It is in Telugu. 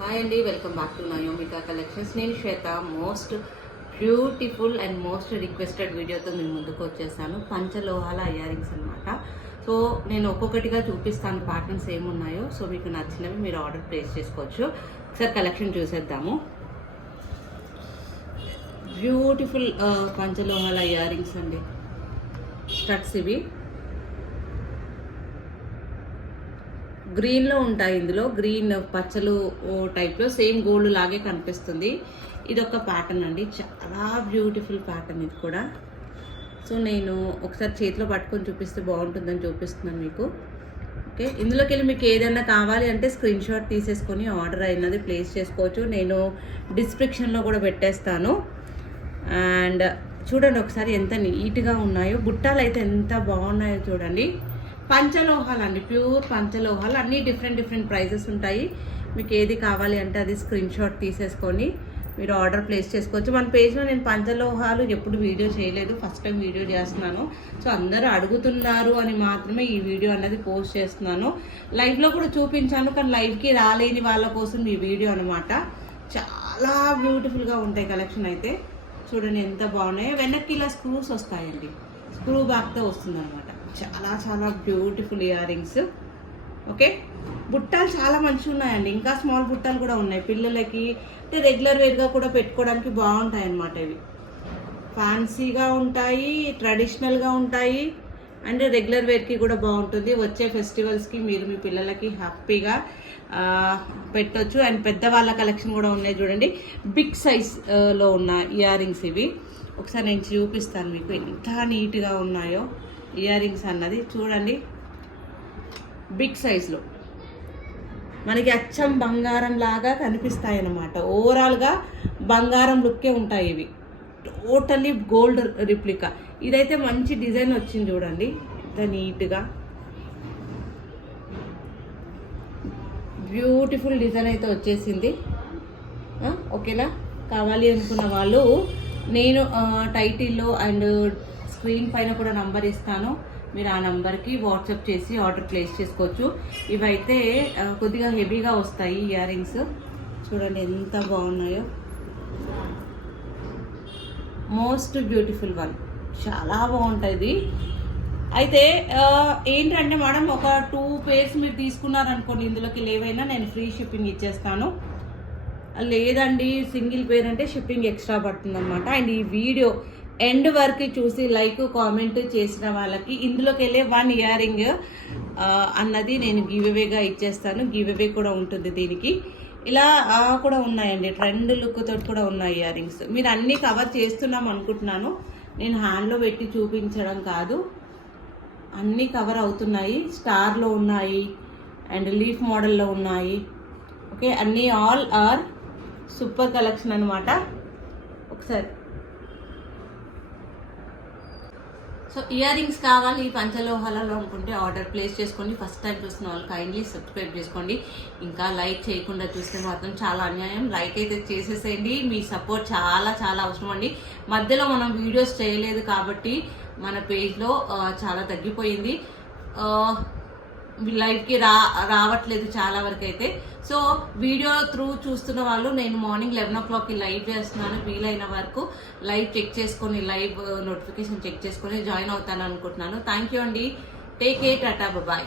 హాయ్ అండి welcome back to Nayomika collections నేను Shweta. Most beautiful and most requested వీడియోతో మీ ముందుకు వచ్చేసాను. పంచలోహాల ఇయరింగ్స్ అనమాట సో నేను ఒక్కొక్కటిగా చూపిస్తాను ప్యాటర్న్స్ ఏమున్నాయో. సో మీకు నచ్చినవి మీరు ఆర్డర్ ప్లేస్ చేసుకోవచ్చు. ఒకసారి కలెక్షన్ చూసేద్దాము. బ్యూటిఫుల్ uh, పంచలోహాల ఇయరింగ్స్ అండి. స్టడ్స్ ఇవి. గ్రీన్లో ఉంటాయి ఇందులో. గ్రీన్ పచ్చలు ఓ టైప్లో సేమ్ గోల్డ్ లాగే కనిపిస్తుంది. ఇది ఒక ప్యాటర్న్ అండి. చాలా బ్యూటిఫుల్ ప్యాటర్న్ ఇది కూడా. సో నేను ఒకసారి చేతిలో పట్టుకొని చూపిస్తే బాగుంటుందని చూపిస్తున్నాను మీకు. ఓకే? ఇందులోకి వెళ్ళి మీకు ఏదైనా కావాలి అంటే స్క్రీన్ షాట్ తీసేసుకొని ఆర్డర్ అయినది ప్లేస్ చేసుకోవచ్చు. నేను డిస్క్రిప్షన్లో కూడా పెట్టేస్తాను. అండ్ చూడండి ఒకసారి ఎంత నీట్గా ఉన్నాయో. బుట్టాలు అయితే ఎంత బాగున్నాయో చూడండి. పంచలోహాలు అండి ప్యూర్ పంచలోహాలు అన్నీ డిఫరెంట్ డిఫరెంట్ ప్రైజెస్ ఉంటాయి. మీకు ఏది కావాలి అంటే అది స్క్రీన్ షాట్ తీసేసుకొని మీరు ఆర్డర్ ప్లేస్ చేసుకోవచ్చు. మన పేజ్లో నేను పంచలోహాలు ఎప్పుడు వీడియో చేయలేదు ఫస్ట్ టైం వీడియో చేస్తున్నాను. సో అందరూ అడుగుతున్నారు అని మాత్రమే ఈ వీడియో అన్నది పోస్ట్ చేస్తున్నాను. లైవ్లో కూడా చూపించాను కానీ లైవ్కి రాలేని వాళ్ళ కోసం ఈ వీడియో అనమాట చాలా బ్యూటిఫుల్గా ఉంటాయి కలెక్షన్ అయితే. చూడండి ఎంత బాగున్నాయో. వెనక్కి ఇలా స్క్రూస్ వస్తాయండి. స్క్రూ బ్యాక్తో వస్తుంది అనమాట చాలా చాలా బ్యూటిఫుల్ ఇయర్ రింగ్స్ ఓకే? బుట్టాలు చాలా మంచిగా ఉన్నాయండి ఇంకా స్మాల్ బుట్టాలు కూడా ఉన్నాయి. పిల్లలకి అంటే రెగ్యులర్ వేర్గా కూడా పెట్టుకోవడానికి బాగుంటాయి అన్నమాట ఇవి. ఫ్యాన్సీగా ఉంటాయి ట్రెడిషనల్గా ఉంటాయి అండ్ రెగ్యులర్ వేర్కి కూడా బాగుంటుంది. వచ్చే ఫెస్టివల్స్కి మీరు మీ పిల్లలకి హ్యాపీగా పెట్టొచ్చు. అండ్ పెద్దవాళ్ళ కలెక్షన్ కూడా ఉన్నాయి చూడండి. బిగ్ సైజ్లో ఉన్న ఇయర్ రింగ్స్ ఇవి. ఒకసారి నేను చూపిస్తాను మీకు. ఎంత నీట్గా ఉన్నాయో. ఇయర్ రింగ్స్ అన్నది. చూడండి. బిగ్ సైజ్లో మనకి అచ్చం బంగారం లాగా కనిపిస్తాయి అన్నమాట ఓవరాల్గా బంగారం లుక్కే ఉంటాయి ఇవి. టోటల్లీ గోల్డ్ రిప్లికా ఇదైతే మంచి డిజైన్ వచ్చింది చూడండి. ఎంత నీట్గా. బ్యూటిఫుల్ డిజైన్ అయితే వచ్చేసింది. ఓకేనా? కావాలి అనుకున్న వాళ్ళు నేను టైటిల్లో అండ్ స్క్రీన్ పైన కూడా నంబర్ ఇస్తాను. మీరు ఆ నంబర్కి వాట్సాప్ చేసి ఆర్డర్ ప్లేస్ చేసుకోవచ్చు. ఇవైతే కొద్దిగా హెవీగా వస్తాయి ఇయర్ రింగ్స్ చూడండి ఎంత బాగున్నాయో. Most beautiful one. చాలా బాగుంటుంది. అయితే ఏంటంటే మేడం ఒక టూ పేర్స్ మీరు తీసుకున్నారనుకోండి ఇందులోకి లేవైనా నేను ఫ్రీ షిప్పింగ్ ఇచ్చేస్తాను. లేదండి సింగిల్ పేర్ అంటే షిప్పింగ్ ఎక్స్ట్రా పడుతుందన్నమాట. అండ్ ఈ వీడియో ఎండ్ వరకు చూసి లైక్ కామెంట్ చేసిన వాళ్ళకి ఇందులోకి వెళ్ళే వన్ ఇయర్ రింగ్ అన్నది నేను గివ్వేగా ఇచ్చేస్తాను. గివ్వే కూడా ఉంటుంది దీనికి. ఇలా కూడా ఉన్నాయండి. ట్రెండ్ లుక్ తోటి కూడా ఉన్నాయి ఇయర్ రింగ్స్ మీరు అన్నీ కవర్ చేస్తున్నాం అనుకుంటున్నాను. నేను హ్యాండ్లో పెట్టి చూపించడం కాదు. అన్నీ కవర్ అవుతున్నాయి. స్టార్లో ఉన్నాయి. అండ్ లీఫ్ మోడల్లో ఉన్నాయి. ఓకే? అన్నీ ఆల్ ఆర్ సూపర్ కలెక్షన్ అనమాట ఒకసారి సో ఇయర్ రింగ్స్ కావాలి ఈ పంచలోహాలలో అనుకుంటే ఆర్డర్ ప్లేస్ చేసుకోండి. ఫస్ట్ టైం చూస్తున్న వాళ్ళు కైండ్లీ సబ్స్క్రైబ్ చేసుకోండి. ఇంకా లైక్ చేయకుండా చూస్తే మాత్రం చాలా అన్యాయం. లైక్ అయితే చేసేసేయండి. మీ సపోర్ట్ చాలా చాలా అవసరం అండి. మధ్యలో మనం వీడియోస్ చేయలేదు కాబట్టి మన పేజ్లో చాలా తగ్గిపోయింది. ఆ, లైవ్కి రా రావట్లేదు చాలా వరకు అయితే. సో వీడియో త్రూ చూస్తున్న వాళ్ళు నేను మార్నింగ్ లెవెన్ ఓ క్లాక్కి లైవ్ చేస్తున్నాను. వీలైన వరకు లైవ్ చెక్ చేసుకొని లైవ్ నోటిఫికేషన్ చెక్ చేసుకొని జాయిన్ అవుతాను అనుకుంటున్నాను. థ్యాంక్ యూ అండి. Take care tata bye